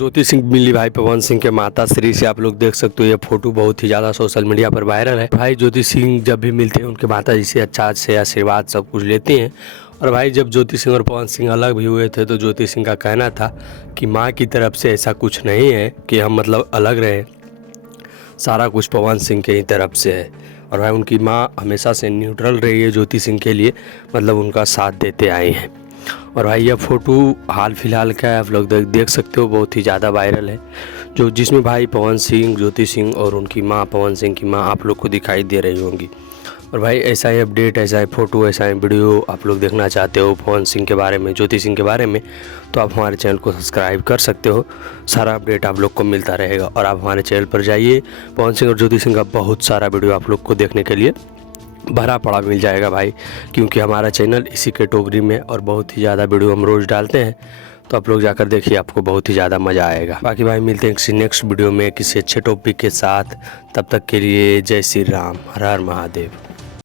ज्योति सिंह मिली भाई पवन सिंह के माता श्री से। आप लोग देख सकते हो ये फोटो बहुत ही ज़्यादा सोशल मीडिया पर वायरल है। भाई ज्योति सिंह जब भी मिलते हैं उनके माता जी से अच्छा से आशीर्वाद सब कुछ लेते हैं। और भाई जब ज्योति सिंह और पवन सिंह अलग भी हुए थे तो ज्योति सिंह का कहना था कि माँ की तरफ से ऐसा कुछ नहीं है कि हम मतलब अलग रहें, सारा कुछ पवन सिंह के ही तरफ से है। और भाई उनकी माँ हमेशा से न्यूट्रल रही है ज्योति सिंह के लिए, मतलब उनका साथ देते आए हैं। और भाई यह फ़ोटो हाल फिलहाल का है, आप लोग देख सकते हो, बहुत ही ज़्यादा वायरल है, जिसमें भाई पवन सिंह, ज्योति सिंह और उनकी माँ, पवन सिंह की माँ आप लोग को दिखाई दे रही होंगी। और भाई ऐसा ही अपडेट, ऐसा ही फ़ोटो, ऐसा ही वीडियो आप लोग देखना चाहते हो पवन सिंह के बारे में, ज्योति सिंह के बारे में, तो आप हमारे चैनल को सब्सक्राइब कर सकते हो। सारा अपडेट आप लोग को मिलता रहेगा। और आप हमारे चैनल पर जाइए, पवन सिंह और ज्योति सिंह का बहुत सारा वीडियो आप लोग को देखने के लिए भरा पड़ा मिल जाएगा भाई, क्योंकि हमारा चैनल इसी कैटेगरी में और बहुत ही ज़्यादा वीडियो हम रोज़ डालते हैं। तो आप लोग जाकर देखिए, आपको बहुत ही ज़्यादा मज़ा आएगा। बाकी भाई मिलते हैं किसी नेक्स्ट वीडियो में किसी अच्छे टॉपिक के साथ। तब तक के लिए जय श्री राम, हर हर महादेव।